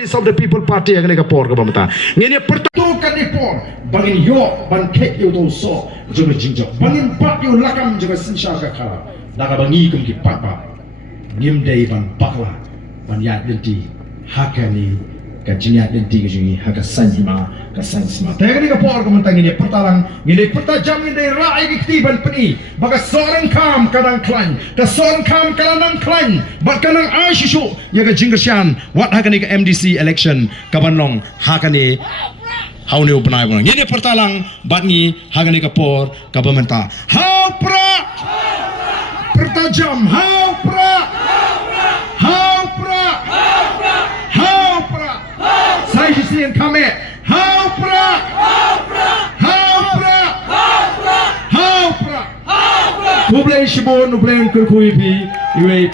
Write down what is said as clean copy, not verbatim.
voice of the people party yang mereka por ke bamata. Ini pertama kali por bangin yo ban kek yo tu so juga jingjok bangin pat yo lakam juga sensya kakala. Daga bangi kum ki patba ngim day ban bakla ban yat denti hakani ka jinyat denti ke jungi haka sanjima ka sansma. Tega ni ka por ke bamata ini pertalang ini pertajam ini rai ki ketiban peni baga Sohryngkham kadang klan ka Sohryngkham kadang klan bat kadang aishu ya ka jingsian wat hakani ka MDC election ka banlong hakani hau ni upanai bang ini pertalang batngi hakani ka por ka bamata hau pra pertajam hau pra hau pra hau pra saya sien kame hau pra hau pra nubleng shibon nubleng kurkui pi iwe